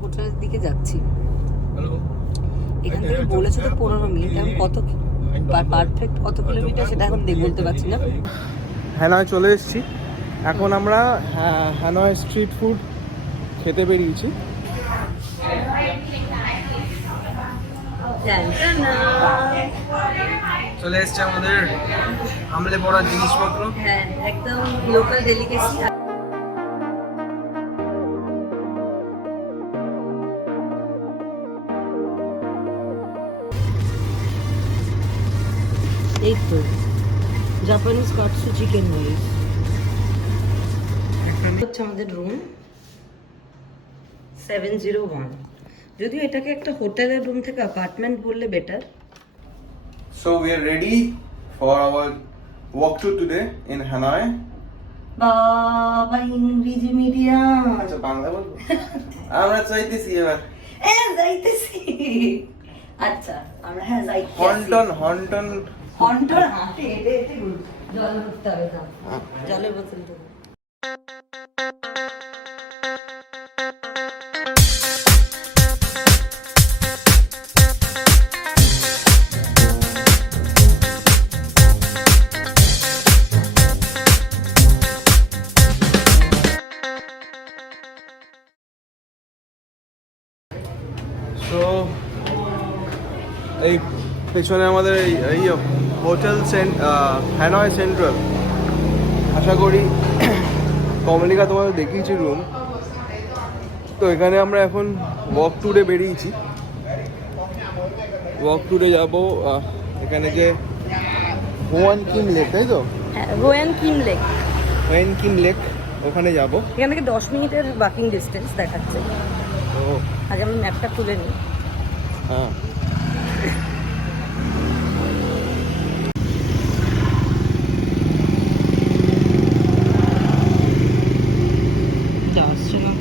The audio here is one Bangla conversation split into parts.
হোটেলের দিকে যাচ্ছি। এখান থেকে বলেছে তো 15 মিনিট, এখন কত পারফেক্ট কত কিলোমিটার সেটা এখন বলতে পারছি না। হ্যানয় চলে এসেছি। এখন আমরা হ্যানয় স্ট্রিট ফুড খেতে বেরিয়েছি। চলে এসছে আমাদের আমলে পড়া জিনিসপত্র। হ্যাঁ, একদম লোকাল ডেলিকেসি। এই তো জাপানিজ কাটসু চিকেন রাইস হচ্ছে আমাদের রুম 701। যদিও এটাকে একটা হোটেলের রুম থেকে অ্যাপার্টমেন্ট বললে better. So we are ready for our walkthrough today in Hanoi. বাবা ইংরেজি মিডিয়াম। আচ্ছা বাংলা বলবো। আমরা চাইতেছি এবার। যাইতেছি। আচ্ছা আমরা যাইতেছি। হন্টন হাঁটে হেঁটে জল ভরতে হবে না। জলের বোতল দেবো। সো এই পেছনে আমাদের এই হোটেল হ্যানয় সেন্ট্রাল। আশা করি কমলিকা তোমাদের দেখিয়েছি রুম। তো এখানে আমরা এখন ওয়াক ট্যুরে বেরিয়েছি। ওয়াক ট্যুরে যাবো এখানে যে হোয়ান কিম লেক, তাই তো? হ্যাঁ, Hoan Kiem lake. Hoan Kiem lake ওখানে যাবো। এখান থেকে 10 মিনিটের ওয়াকিং ডিস্টেন্স দেখাচ্ছে। তো আগে আমি ম্যাপটা খুলে নিই। হ্যাঁ, আসছে না।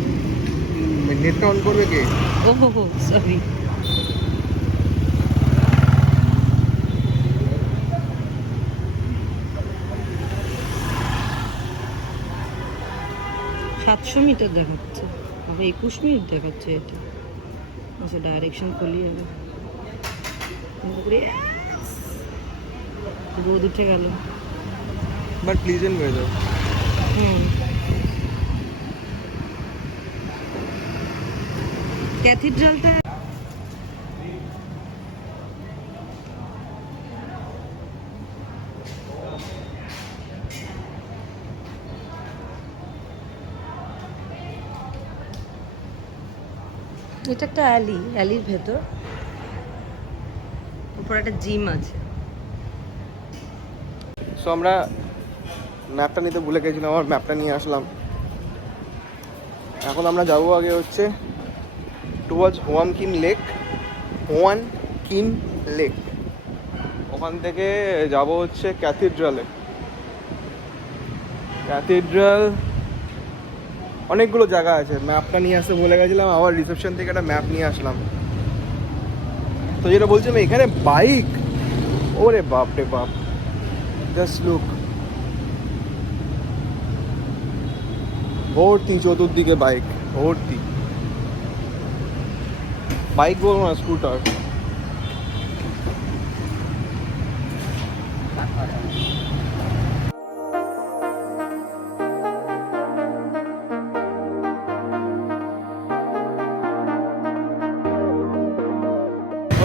নেটটা অন করবে কে? ও হো সরি। সাতশো মিটার দেখাচ্ছে, আবার 21 মিনিট দেখাচ্ছে এটা। আচ্ছা ডাইরেকশন খুলি যাবে। রোদ উঠে গেল। But pleasant weather. ক্যাথিড্রালটা এটা একটা অ্যালির ভেতর। উপর একটা জিম আছে। সো আমরা ম্যাপটা নিতে ভুলে গেছিলাম, আমার ম্যাপটা নিয়ে আসলাম। এখন আমরা যাবো আগে হচ্ছে টুয়ার্ডস হোয়ান কিম লেক। ওখান থেকে যাব হচ্ছে ক্যাথিড্রাল। অনেকগুলো জায়গা আছে। ম্যাপটা নিয়ে আসতে ভুলে গেছিলাম, আবার রিসেপশন থেকে একটা ম্যাপ নিয়ে আসলাম। তো যেটা বলছিলাম, এখানে বাইক, ওরে বাপ রে বাপ, জাস্ট লুক, ভর্তি চতুর্দিকে বাইক, ভর্তি বাইক বলবো না, স্কুটার।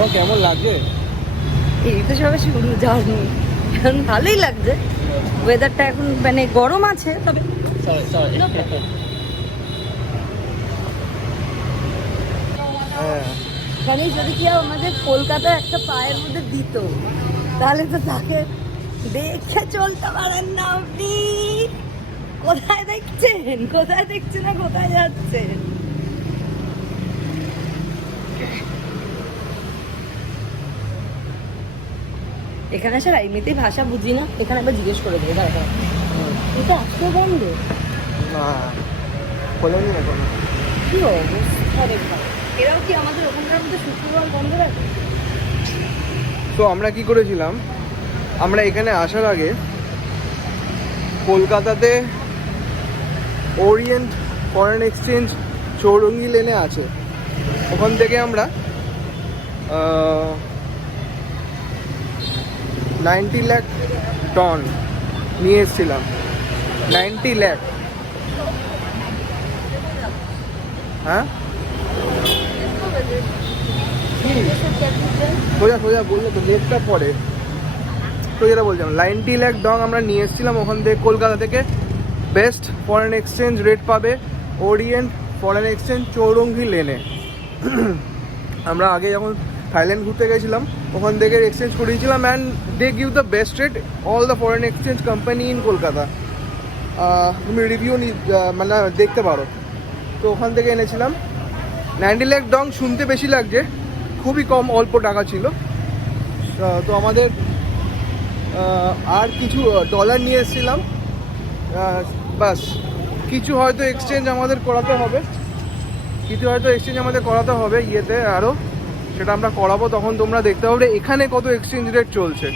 ও কেমন লাগছে? এই তো সবে শুরু জার্নি, এখন ভালোই লাগছে। ওয়েদারটা এখন মানে গরম আছে, তবে হ্যাঁ, এখানে যদি কেউ আমাদের কলকাতা একটা পায়ের মধ্যে দিত, তাহলে তো তাকে দেখে চলতে পারেন না আপনি। কোথায় দেখছেন না কোথায় যাচ্ছেন? এখানে আসার এমনিতেই ভাষা বুঝি না, এখানে আবার জিজ্ঞেস করে দেবো দাঁড়া। এটা আজকে বন্ধ না খোলেনি এখন। কি অবস্থা রে ভাই, এরাও কি আমাদের ওখানকার মধ্যে শুক্রবার বন্ধ রাখে? তো আমরা কি করেছিলাম, আমরা এখানে আসার আগে কলকাতাতে ওরিয়েন্ট ফরেন এক্সচেঞ্জ চৌরঙ্গি লেনে আছে, ওখান থেকে আমরা 90 লাখ টন নিয়ে এসেছিলাম। 90 লাখ। হ্যাঁ সোজা সোজা বললো তো, লেটটা পরে। তো যেটা বলছিলাম, 90 লাখ ডং আমরা নিয়ে এসেছিলাম ওখান থেকে, কলকাতা থেকে। বেস্ট ফরেন এক্সচেঞ্জ রেট পাবে ওরিয়েন্ট ফরেন এক্সচেঞ্জ, চৌরঙ্গি লেনে। আমরা আগে যখন থাইল্যান্ড ঘুরতে গেছিলাম ওখান থেকে এক্সচেঞ্জ করিয়েছিলাম, and they give the best rate all the foreign exchange company in Kolkata. তুমি রিভিউ মানে দেখতে পারো। তো ওখান থেকে এনেছিলাম 90 লাখ ডং। শুনতে বেশি লাগছে, খুবই কম, অল্প টাকা ছিল। তো আমাদের আর কিছু ডলার নিয়ে এসেছিলাম, বাস। কিছু হয়তো এক্সচেঞ্জ আমাদের করাতে হবে, ইয়েতে আরও, সেটা আমরা করাবো। তখন তোমরা দেখতে পাবে এখানে কত এক্সচেঞ্জ রেট চলছে।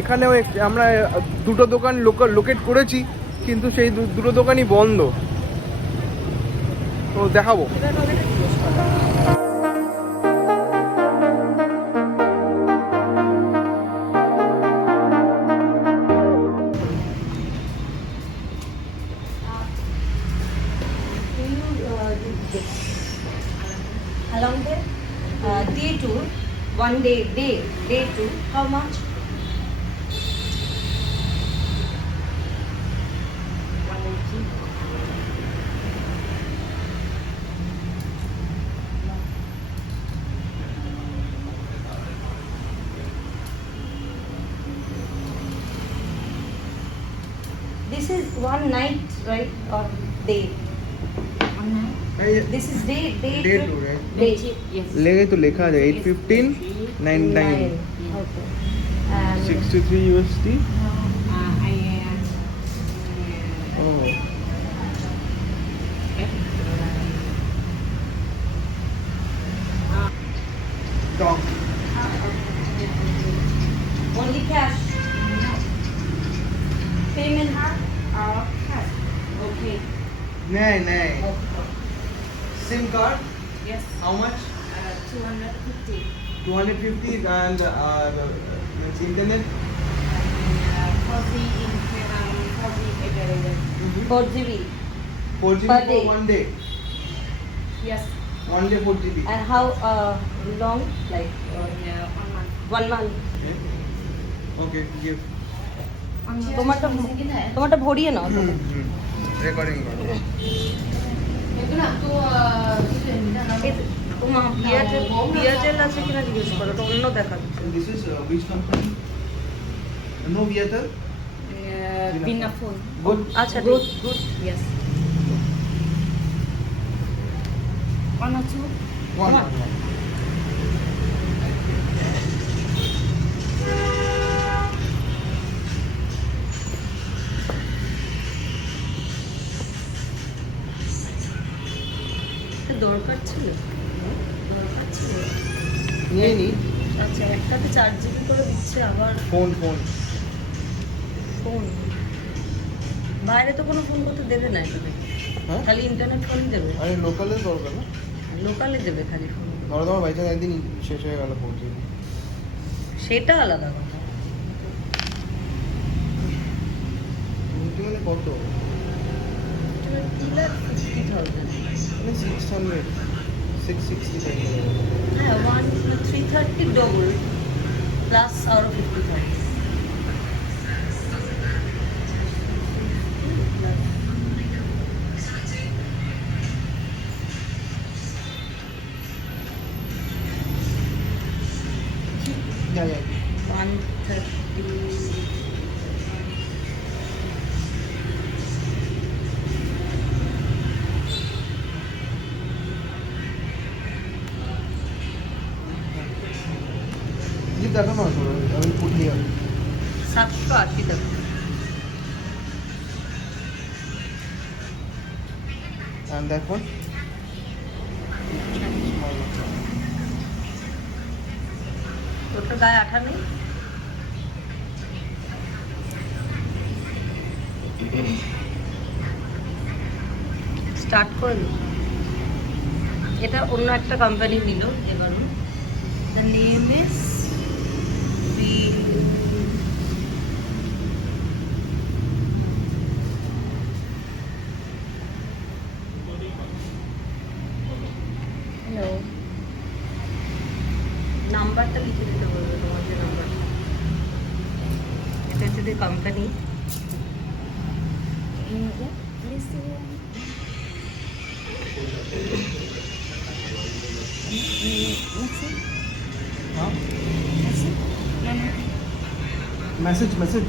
এখানেও আমরা দুটো দোকান লোকেট করেছি, কিন্তু সেই দুটো দোকানই বন্ধ। তো দেখাবো। Along the day tour, one day tour, how much? 180. This is one night, right, or day? One night. This is day Day tour. tour, right? Day. Yes. लेगे तो लिखा है 815 99 Okay. And 63 USD. Oh. Top. only cash. Payment cash. Okay. नहीं SIM card Yes. how much? 250. 250 and internet. 40 in 40 available. 4 GB. 4 GB Per for day. 1 day. Yes. One day 4 GB. And how long? Like Yeah, 1 month. 1 month. Okay, give. তোমারটা ভরিয়ে নাও। Recording করো। তোমার বিয়াজেল আছে কিনা জিজ্ঞেস করো, তো অন্য দেখাচ্ছে। This is which company? No Vietnam. Binafone. Good. আচ্ছা Good. Yes. 1 or 2? One. দরকার ছিল, নিয়ে নি। আচ্ছা একটাতে 4 GB করে দিচ্ছে, আবার ফোন ফোন বাইরে তো কোনো ফোন করতে দেবে না এখানে, হ্যাঁ খালি ইন্টারনেট ফোন দেবে। আরে লোকালে দরকার না, লোকালে দেবে খালি ফোন, ধরো তোমার বাইচান্স একদিন শেষ হয়ে গেল ফোন, সেটা আলাদা কথা। মানে কত? 20,50,000। মানে 600 660 টাকা। হ্যাঁ 330 ডবল প্লাস আরো 50,000। Yeah, yeah. 130। You দেখো না, I will put here. 780 টাকা। And that one? তোরটা গায়ে আঠা নেই? স্টার্ট করে দিই। এটা অন্য একটা কোম্পানি নিল এবারও। দ্য নেম ইজ হ্যালো, নাম্বারটা লিখে দিতে বলবে, তোমার যে নাম্বার। এটা হচ্ছে company. Message message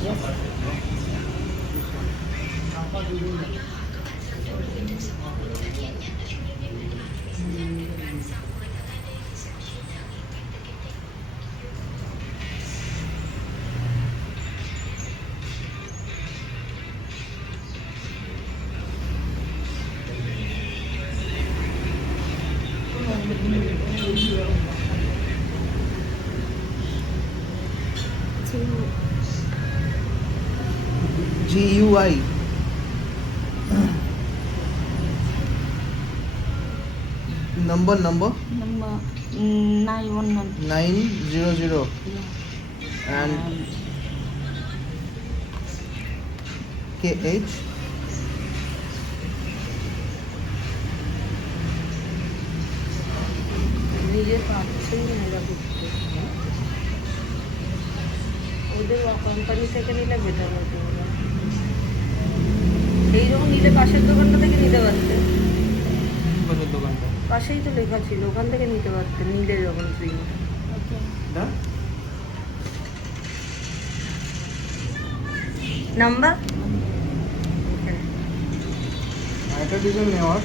GUI number Number 911. 900 and KH নিজে পাচ্ছেই না এরা করতে। ওদের কোম্পানি থেকে নিলে বেটার হতো। এইরকম নিলে পাশের দোকানটা থেকে নিতে পারতে। দোকানটা পাশেই তো লেখা ছিল, ওখান থেকে নিতে পারতে নিলে যখন তুই। নাম্বার একটা ডিজাইন নেওয়ার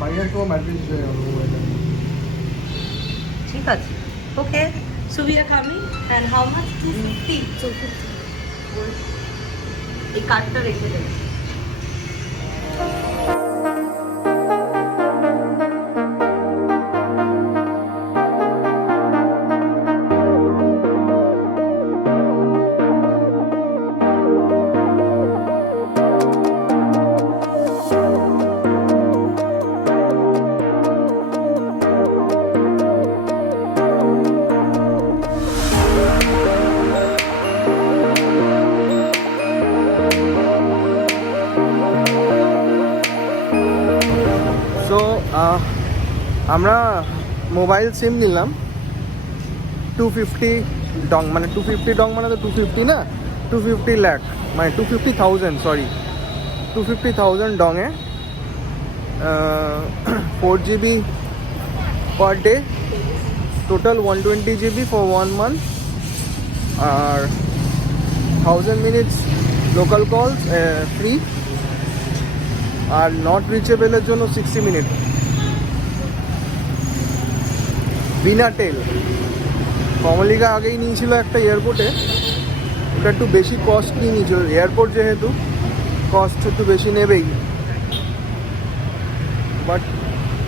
বাইরে তো ম্যাট্রিক্স হয়ে যাবে মোবাইলটা। ঠিক আছে, ওকে। So we are coming and how much? 250. 250. এই কার্ডটা রেখে দেবে। সো আমরা মোবাইল সিম নিলাম 250 ডং, মানে 250 ডং মানে তো 250 না, 250 লাখ মানে 250,000, সরি 250,000 ডংয়ে 4 GB per day, total 120 GB for 1 month, আর 1000 minutes লোকাল কলস ফ্রি, আর নট রিচেবলের জন্য 60 মিনিট বিনা টেল। কমলিকা আগেই নিয়েছিল একটা এয়ারপোর্টে, ওটা একটু বেশি কস্ট নিয়ে নিয়েছিল, এয়ারপোর্ট যেহেতু কস্ট একটু বেশি নেবেই। বাট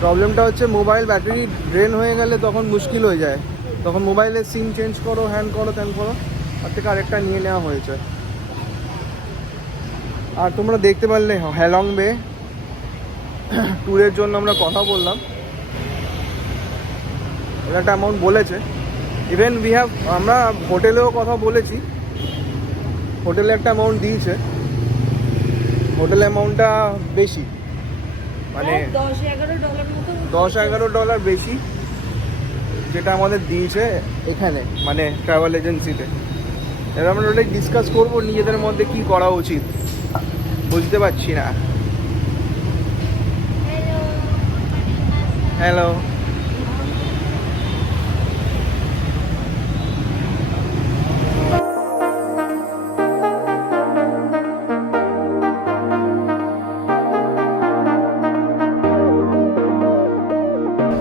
প্রবলেমটা হচ্ছে মোবাইল ব্যাটারি ড্রেন হয়ে গেলে তখন মুশকিল হয়ে যায়, তখন মোবাইলের সিম চেঞ্জ করো, হ্যান করো, ত্যান করো, তার থেকে আরেকটা নিয়ে নেওয়া হয়েছে। আর তোমরা দেখতে পারলে হ্যালং বে ট্যুরের জন্য আমরা কথা বললাম, ওরা একটা অ্যামাউন্ট বলেছে। ইভেন আমরা হোটেলেও কথা বলেছি, হোটেলে একটা অ্যামাউন্ট দিয়েছে, হোটেল অ্যামাউন্টটা বেশি, মানে $10-11 বেশি যেটা আমাদের দিয়েছে এখানে, মানে ট্রাভেল এজেন্সিতে। এবার আমরা ওটাই ডিসকাস করবো নিজেদের মধ্যে কি করা উচিত, বুঝতে পারছি না। হ্যালো,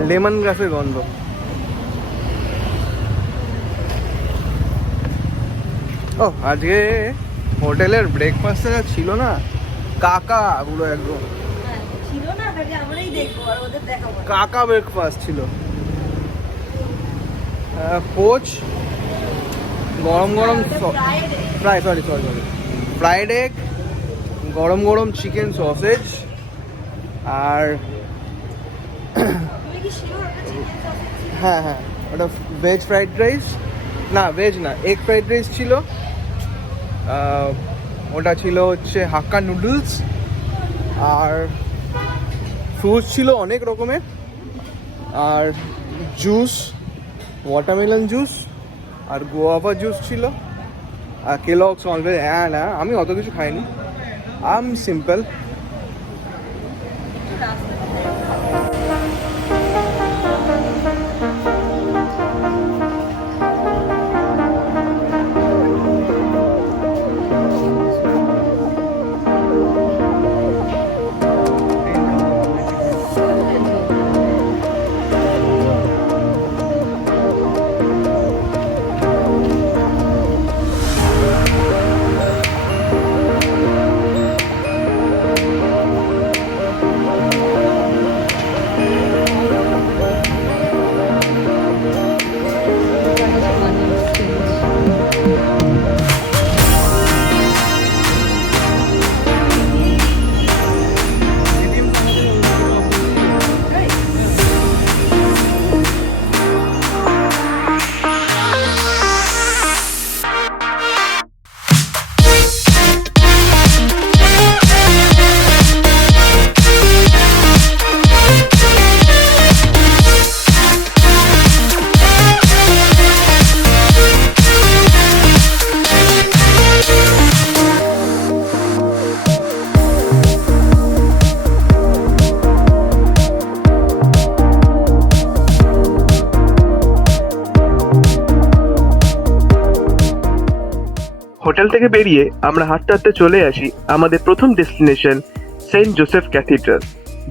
লেমন গ্রাসের গন্ধ। ও আজকে হোটেলের ব্রেকফাস্টে ছিল না, কাকা পুরো একদম ছিল না, তাকে আমরাই দেখবো আর ওদের দেখাবো। কাকা ব্রেকফাস্ট ছিল, পোচ, গরম গরম ফ্রাইড এগ, গরম গরম চিকেন সসেজ, আর তুমি কি কি শিওর ওটা চিকেন সসেজ ছিল? হ্যাঁ হ্যাঁ, ওটা ভেজ ফ্রাইড রাইস, না ভেজ না, এগ ফ্রাইড রাইস ছিল। ওটা ছিল হচ্ছে হাক্কা নুডলস, আর ফ্রুটস ছিল অনেক রকমের, আর জুস, ওয়াটারমেলন জুস, আর গোয়াভা জুস ছিল, আর কেলগস অলরেডি। হ্যাঁ না, আমি অত কিছু খাইনি, আম সিম্পল। হোটেল থেকে বেরিয়ে আমরা হাঁটতে হাঁটতে চলে আসি আমাদের প্রথম ডেস্টিনেশন সেন্ট জোসেফ ক্যাথিড্রাল,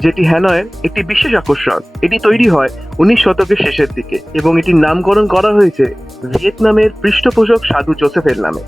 যেটি হ্যানয়ের একটি বিশেষ আকর্ষণ। এটি তৈরি হয় 19 শতকের শেষের দিকে এবং এটির নামকরণ করা হয়েছে ভিয়েতনামের পৃষ্ঠপোষক সাধু জোসেফের নামে।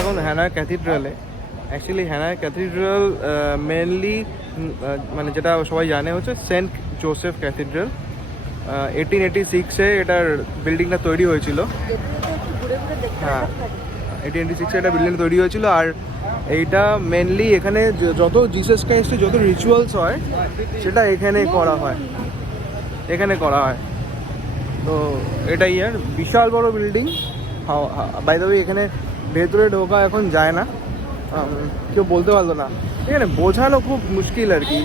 এখন হ্যানয় ক্যাথিড্রালে। অ্যাকচুয়ালি হ্যানয় ক্যাথিড্রাল মেনলি মানে যেটা সবাই জানে হচ্ছে সেন্ট জোসেফ ক্যাথিড্রাল। 1886-এ এটার বিল্ডিংটা তৈরি হয়েছিল। হ্যাঁ, 1886-এ এটা বিল্ডিং তৈরি হয়েছিল। আর এইটা মেনলি এখানে যত জিসাস ক্রাইস্টের যত রিচুয়ালস হয় সেটা এখানে করা হয়, এখানে করা হয়। তো এটাই আর বিশাল বড় বিল্ডিং। বাই দ্য ওয়ে, এখানে ভেতরে ঢোকা এখন যায় না, কেউ বলতে পারলো না, এখানে বোঝানো খুব মুশকিল আর কি।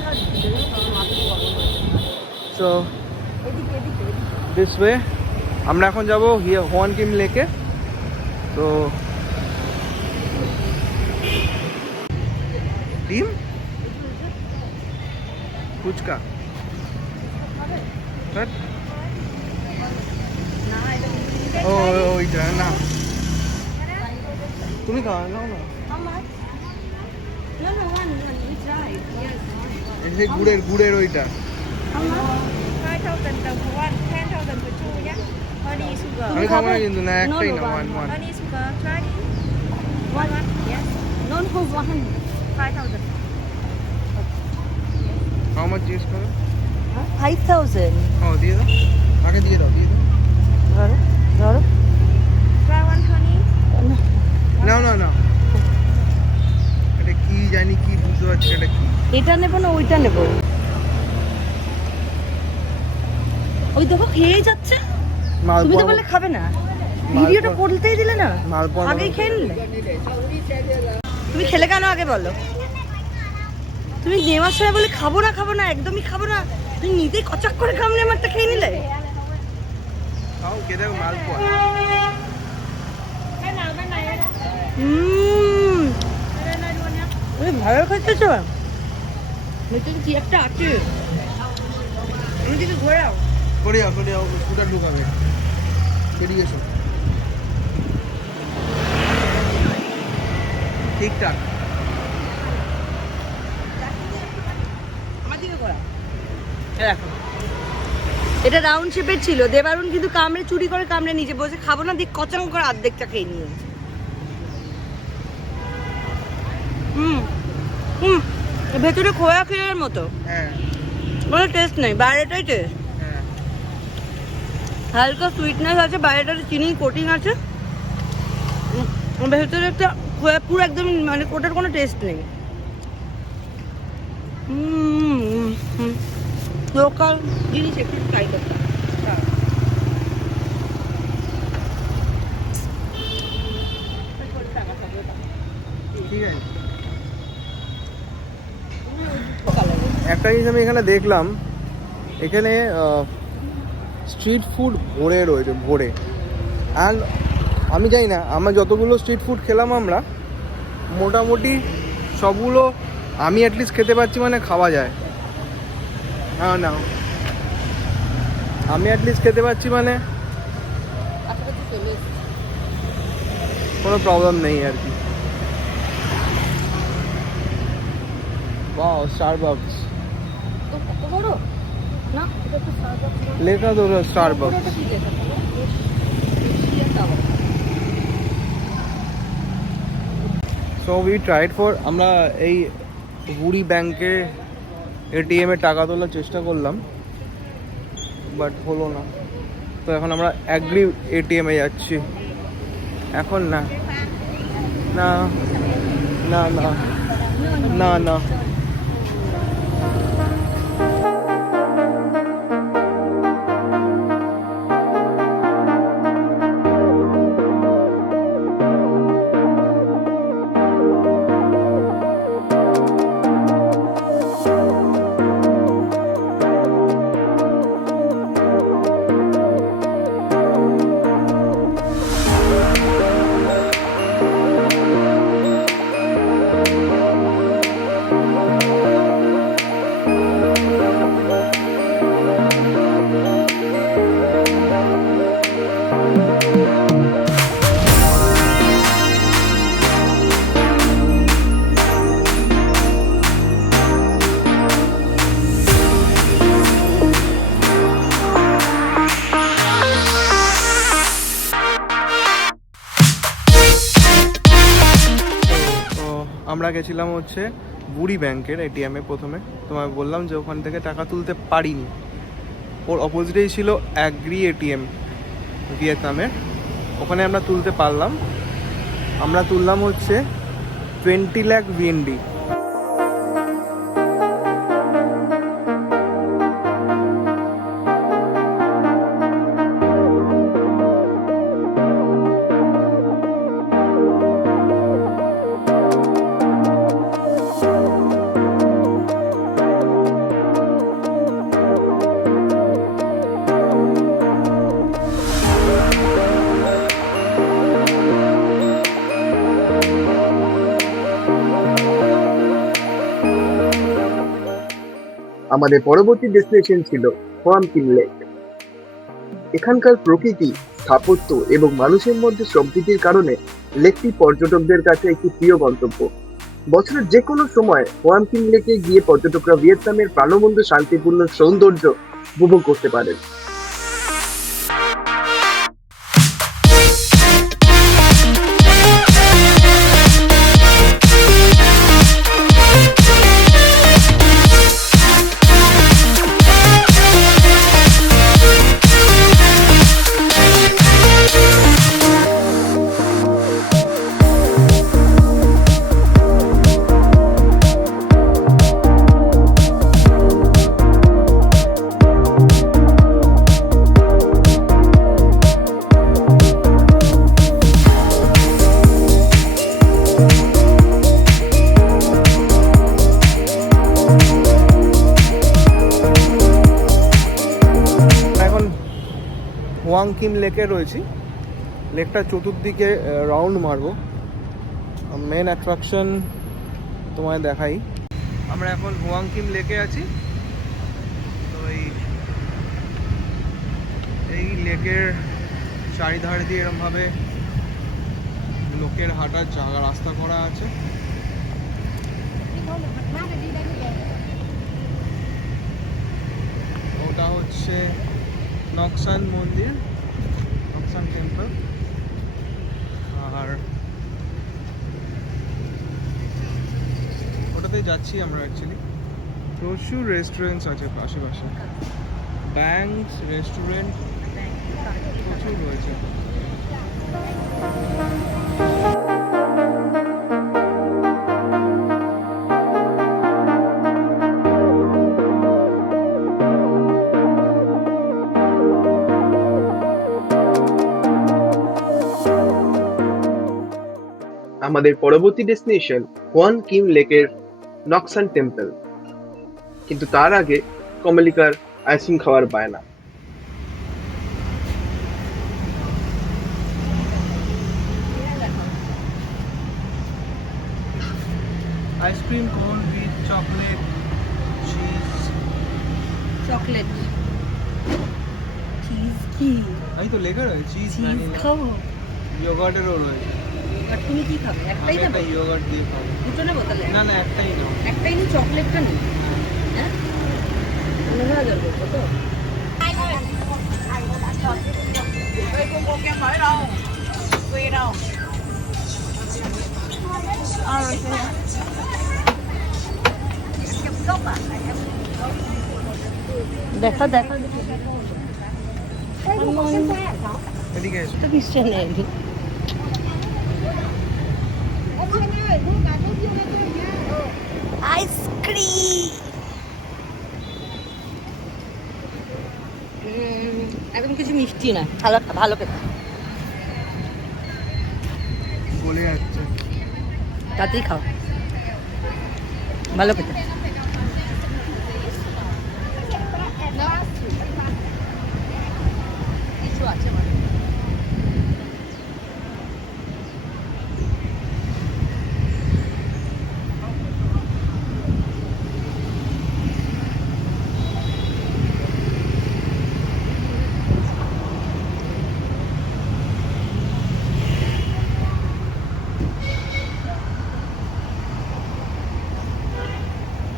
সো দিস ওয়ে আমরা এখন যাবো হোয়ান কিম লেকে। তো ডিম ফুচকা, ও ওইটা না, তুমি খাও নাও না, এই গুড়ের গুড়ের ওইটা। 5,000 đồng for one, 10,000 for two, yeah? Honey sugar. আমি খাবো না কিন্তু, না একটাই না, one one. Honey sugar, try it. One, yes. Non for one. 5,000. How much জিজ্ঞেস করো? 5,000. ও দিয়ে দাও, আগে দিয়ে দাও, দিয়ে দাও। ধরো ধরো। Try one honey. না না না, এটা কি জানি, কি বুঝতে পারছি এটা কি। এটা নেবো না ওইটা নেবো? ওই দেখো খেয়ে যাচ্ছে। তুমি তো বললে খাবে না, ভিডিওটা করতেই দিলে না, আগেই খেয়ে নিলে। তুমি খেলে কেন আগে বলো? তুমি নেওয়ার সময় বলে খাবো না খাবো না, একদমই খাবো না, তুমি নিজেই কচাক করে কামড়ে আমারটা খেয়ে নিলে। খাও, কে দেখো মালপোয়া। তুমি ভালো খাচ্ছো, নতুন কি একটা আছে। ওদিকে ঘোরাও। সরে যাও স্কুটার ঢুকাবে, বেরিয়ে এসো। ঠিকঠাক। আমার দিকে ঘোরাও। দেখো এটা রাউন্ড শেপের ছিল, দেবারুণ কিন্তু কামড়ে চুরি করে কামড়ে নিচে বসে খাবো না, দিক কচাং করে অর্ধেকটা খেয়ে নিয়েছে। ভেতরে খোয়া খেয়ের মতো, হ্যাঁ কোনো টেস্ট নেই, বাইরেটাই টেস্ট। হ্যাঁ। হালকা সুইটনেস আছে, বাইরেটাতে চিনি কোটিং আছে, ভেতরে একটা খোয়া পুরো একদম মানে ওটার কোনো টেস্ট নেই। লোকাল জিনিস একটু ট্রাই করতাম। ঠিক আছে। একটা জিনিস আমি এখানে দেখলাম, এখানে স্ট্রিট ফুড ভরে রয়েছে, ভরে। অ্যান্ড আমি জানি না, আমরা যতগুলো স্ট্রিট ফুড খেলাম আমরা মোটামুটি সবগুলো আমি অ্যাটলিস্ট খেতে পাচ্ছি, মানে খাওয়া যায়। হ্যাঁ না, আমি অ্যাটলিস্ট খেতে পাচ্ছি, মানে কোনো প্রবলেম নেই আর কি। বাহ, স্টারবাকস লেখা তো Starbucks. So we tried for, আমরা এই বুড়ি ব্যাংকে এটিএমে টাকা তোলার চেষ্টা করলাম, বাট হলো না। তো এখন আমরা অ্যাগ্রি এটিএমে যাচ্ছি। এখন না না না না না না আমরা গেছিলাম হচ্ছে বুড়ি ব্যাংকের এটিএমে। প্রথমে তোমায় বললাম যে ওখান থেকে টাকা তুলতে পারিনি, ওর অপোজিটেই ছিল অ্যাগ্রি এটিএম ভিয়েতনামের, ওখানে আমরা তুলতে পারলাম। আমরা তুললাম হচ্ছে 20 লাখ ভিএনডি। আমাদের পরবর্তী ডেস্টিনেশন ছিল হোয়াম কিম লেক। এখানকার প্রকৃতি, স্থাপত্য এবং মানুষের মধ্যে সম্প্রীতির কারণে লেকটি পর্যটকদের কাছে একটি প্রিয় গন্তব্য। বছরের যে কোনো সময় হোয়াম কিম লেকে গিয়ে পর্যটকরা ভিয়েতনামের প্রাণবন্ত শান্তিপূর্ণ সৌন্দর্য উপভোগ করতে পারেন। হোয়াং কিম লেকে রয়েছি। লেকটা চতুর্দিকে রাউন্ড মারবো, মেন অ্যাট্রাকশন তোমায় দেখাই। আমরা এখন হোয়াং কিম লেকে আছি। তো এই লেকের চারিধারে দিয়ে এরকমভাবে লোকের হাঁটার জায়গা রাস্তা করা আছে। ওটা হচ্ছে নকশান মন্দির, নকশান টেম্পল। আর ওটাতে যাচ্ছি আমরা অ্যাকচুয়ালি। প্রচুর রেস্টুরেন্টস আছে আশেপাশে, ব্যাংকস, রেস্টুরেন্ট প্রচুর রয়েছে। আমাদের পরবর্তী ডেস্টিনেশন ওয়ান কিম লেকের নকশান টেম্পল। কিন্তু তার আগে কমলিকার আইসক্রিম খাওয়ার বায়না। আইসক্রিম কোন with chocolate cheese. Chocolate cheese কি? এই তো লেখা রয়েছে চিজ, চিজ ভ্যানিলা, খাবো। ইয়োগার্টেরও রয়েছে। আর তুমি কি খাবে? আমি একটাই একটা নেবো? ইয়োগার্ট দিয়ে খাবো। দুটো নেবো তাহলে? না না, একটাই নাও। একটাই নি, চকলেটটা নেই। হ্যাঁ 15,000 বলছো তো? দেখা দেখা এদিকে এসো। তো কিসে নেই। আইসক্রিম একদম কিছু মিষ্টি না, ভালো ভালো খেতে। বলে যাচ্ছে তাতেই খাও, ভালো খেতে। কিছু আছে মানে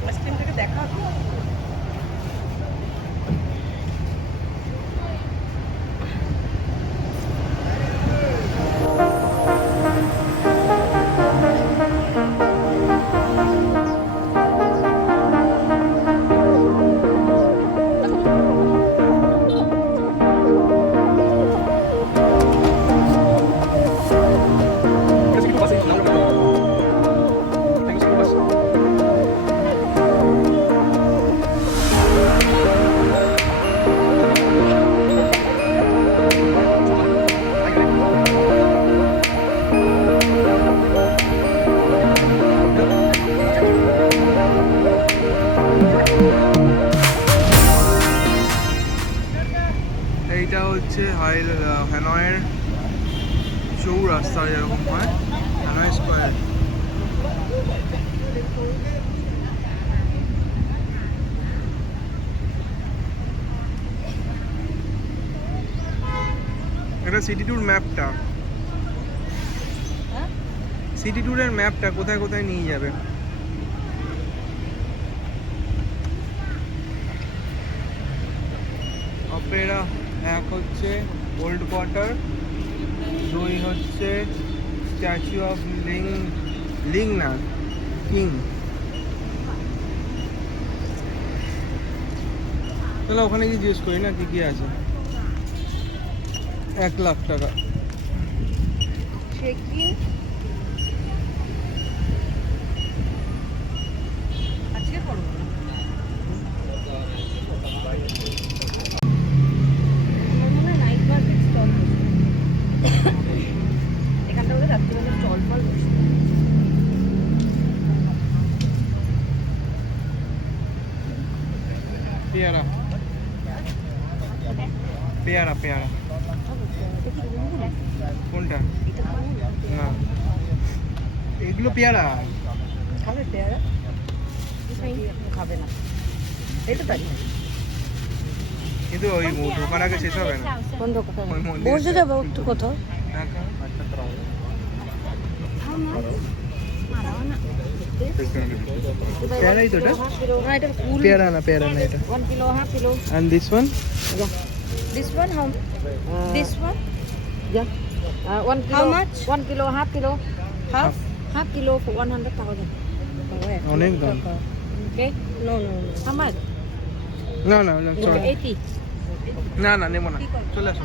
আইসক্রিমটাকে দেখা। এইটা হচ্ছে হ্যানয়ের চৌরাস্তা, যেরকম হয় হ্যানয় স্কোয়ার। এটা সিটি ট্যুর ম্যাপটা, সিটি ট্যুরের ম্যাপটা কোথায় কোথায় নিয়ে যাবে। অপেরা এক হচ্ছে ওল্ড কোয়ার্টার, দুই হচ্ছে স্ট্যাচু অফ লিং না কিং। তাহলে ওখানে কি জিজ্ঞেস করি না কি কি আছে। 1 লাখ টাকা। চেকিং আজকে করবো না। আমার মনে হয় নাইট মার্কেট স্টল এখানটা ওদের রাত্রিবেলা স্টল ফল বসে। পেয়ারা পেয়ারা পেয়ারা কোনটা? না এগুলো পেয়ারা খাবে পেয়ারা? খাবে না, এই তো তাই। কিন্তু ওই ঢোকার আগে শেষ হবে না বন্ধ কোথায় ওই মন্দিরে। বসে যাবো একটু কোথাও পেয়ারাই তো এটা না এটা ফুল পেয়ারা না এটা 1 kilo half kilo and this one yeah this one how this one yeah 1 kilo How much? 1 kilo half kilo half kilo for 100,000 অনেক দাম okay no no no how much না না না চলো 80 না না নেবো না চলে আসো